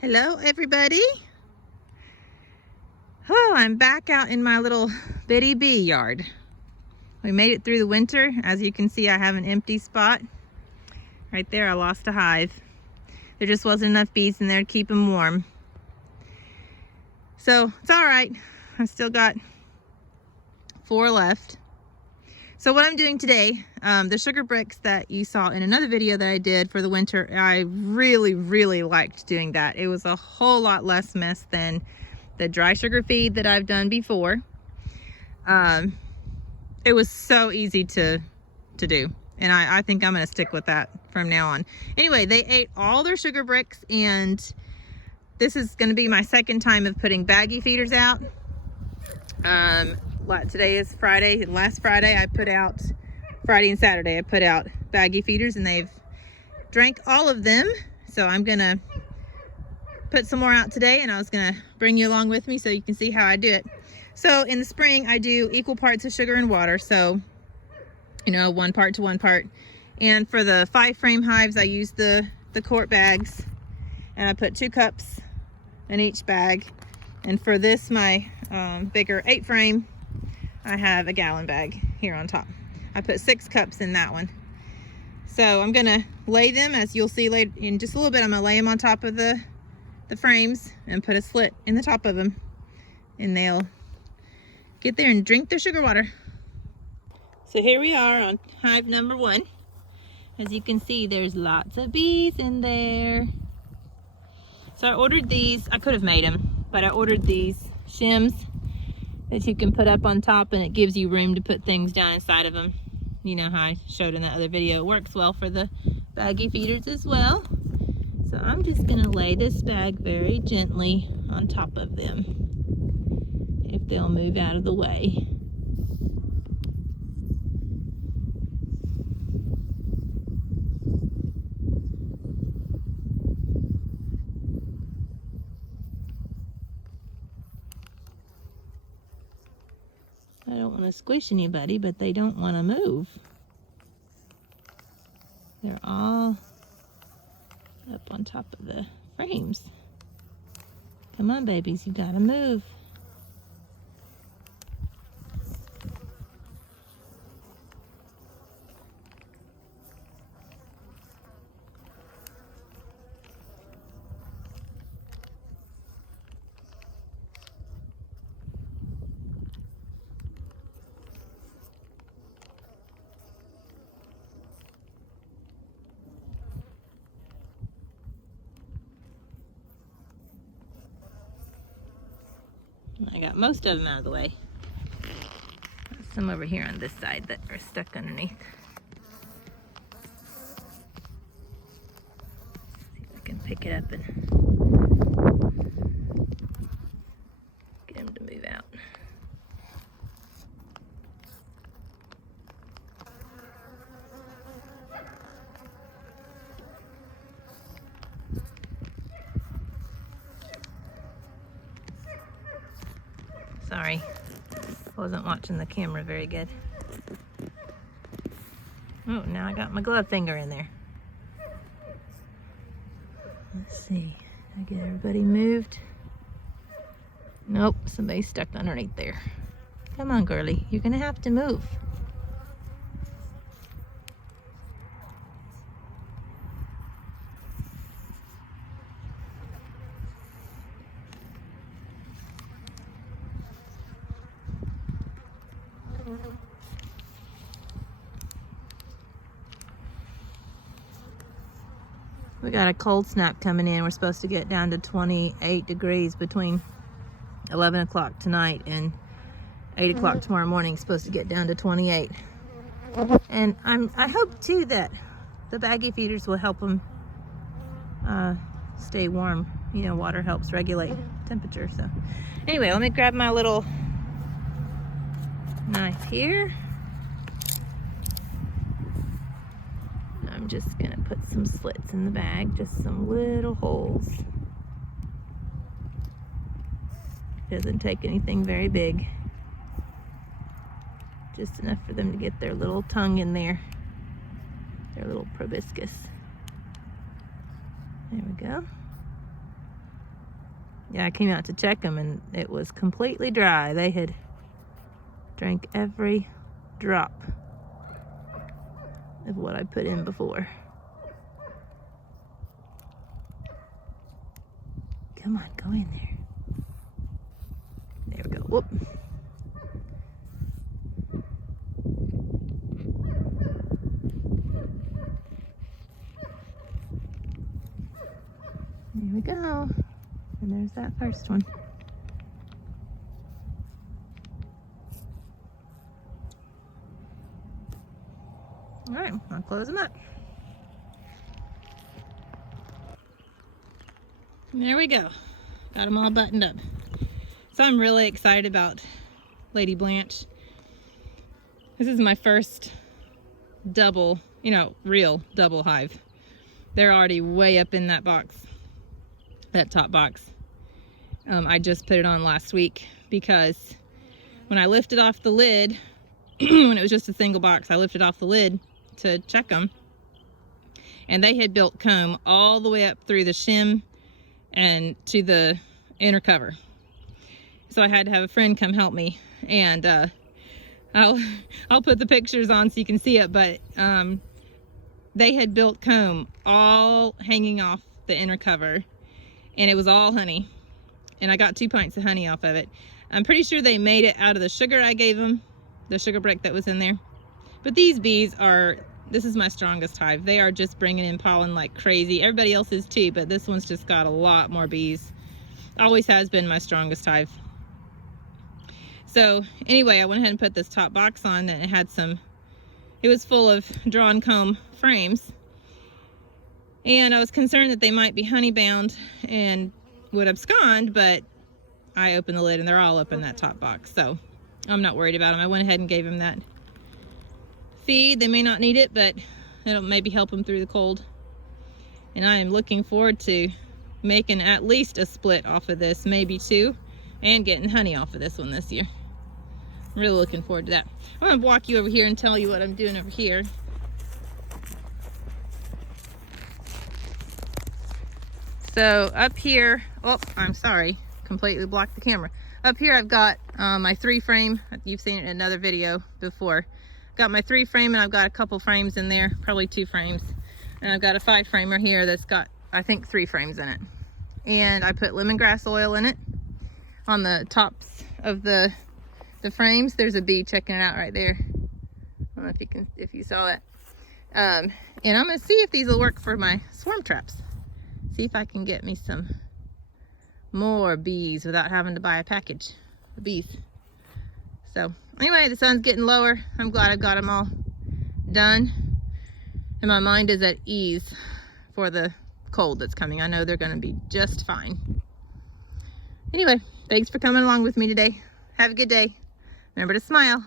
Hello everybody. Oh, I'm back out in my little bitty bee yard. We made it through the winter. As you can see, I have an empty spot. Right there, I lost a hive. There just wasn't enough bees in there to keep them warm. So it's all right. I still got 4 left. So what I'm doing today, the sugar bricks that you saw in another video that I did for the winter, I really liked doing that. It was a whole lot less mess than the dry sugar feed that I've done before. It was so easy to do, and I think I'm gonna stick with that from now on. Anyway, they ate all their sugar bricks, and this is gonna be my second time of putting Baggie feeders out. Today is Friday, and last Friday I put out, Friday and Saturday I put out Baggie feeders, and they've drank all of them. So I'm gonna put some more out today, and I was gonna bring you along with me so you can see how I do it. So in the spring I do equal parts of sugar and water, so 1 part to 1 part. And for the 5 frame hives I use the quart bags, and I put 2 cups in each bag. And for this, my bigger 8 frame, I have a gallon bag here on top. I put 6 cups in that one. So I'm gonna lay them, as you'll see later in just a little bit. I'm gonna lay them on top of the frames and put a slit in the top of them, and they'll get there and drink their sugar water. So here we are on hive number 1. As you can see, there's lots of bees in there. So I ordered these. I could have made them, but I ordered these shims that you can put up on top, and it gives you room to put things down inside of them. You know how I showed in that other video. It works well for the Baggie feeders as well. So I'm just gonna lay this bag very gently on top of them, if they'll move out of the way. I don't want to squish anybody, but they don't want to move. They're all up on top of the frames. Come on, babies, you gotta move. I got most of them out of the way. There's some over here on this side that are stuck underneath. See if I can pick it up and get them to move out. Sorry, wasn't watching the camera very good. Oh, now I got my glove finger in there. Let's see, did I get everybody moved? Nope, somebody's stuck underneath there. Come on, girly, you're gonna have to move. We got a cold snap coming in. We're supposed to get down to 28 degrees between 11 o'clock tonight and 8 o'clock tomorrow morning. It's supposed to get down to 28. And I hope too that the Baggie feeders will help them stay warm. Water helps regulate temperature. So anyway, let me grab my little knife here. I'm just gonna put some slits in the bag, just some little holes. Doesn't take anything very big. Just enough for them to get their little tongue in there, their little proboscis. There we go. Yeah, I came out to check them and it was completely dry. They had drank every drop of what I put in before. Come on, go in there. There we go. Whoop. There we go. And there's that first one. All right, I'll close them up. And there we go. Got them all buttoned up. So I'm really excited about Lady Blanche. This is my first double, real double hive. They're already way up in that box, that top box. I just put it on last week because when I lifted off the lid, when it was just a single box, I lifted off the lid to check them, and they had built comb all the way up through the shim and to the inner cover. So I had to have a friend come help me, and I'll put the pictures on so you can see it, but they had built comb all hanging off the inner cover, and it was all honey, and I got 2 pints of honey off of it. I'm pretty sure they made it out of the sugar I gave them, the sugar brick that was in there. But these bees this is my strongest hive. They are just bringing in pollen like crazy. Everybody else is too, but this one's just got a lot more bees. Always has been my strongest hive. So anyway, I went ahead and put this top box on, and it was full of drawn comb frames. And I was concerned that they might be honey bound and would abscond, but I opened the lid and they're all up in that top box. So I'm not worried about them. I went ahead and gave them that feed. They may not need it, but it'll maybe help them through the cold. And I am looking forward to making at least a split off of this, maybe 2, and getting honey off of this one this year. I'm really looking forward to that. I'm going to walk you over here and tell you what I'm doing over here. So up here, oh, I'm sorry, completely blocked the camera. Up here I've got my 3 frame. You've seen it in another video before. Got my 3 frame, and I've got a couple frames in there, probably 2 frames. And I've got a 5 framer here that's got, I think, 3 frames in it. And I put lemongrass oil in it. On the tops of the frames, there's a bee checking it out right there. I don't know if you saw that. And I'm gonna see if these will work for my swarm traps. See if I can get me some more bees without having to buy a package of bees. So anyway, the sun's getting lower. I'm glad I've got them all done, and my mind is at ease for the cold that's coming. I know they're going to be just fine. Anyway, thanks for coming along with me today. Have a good day. Remember to smile.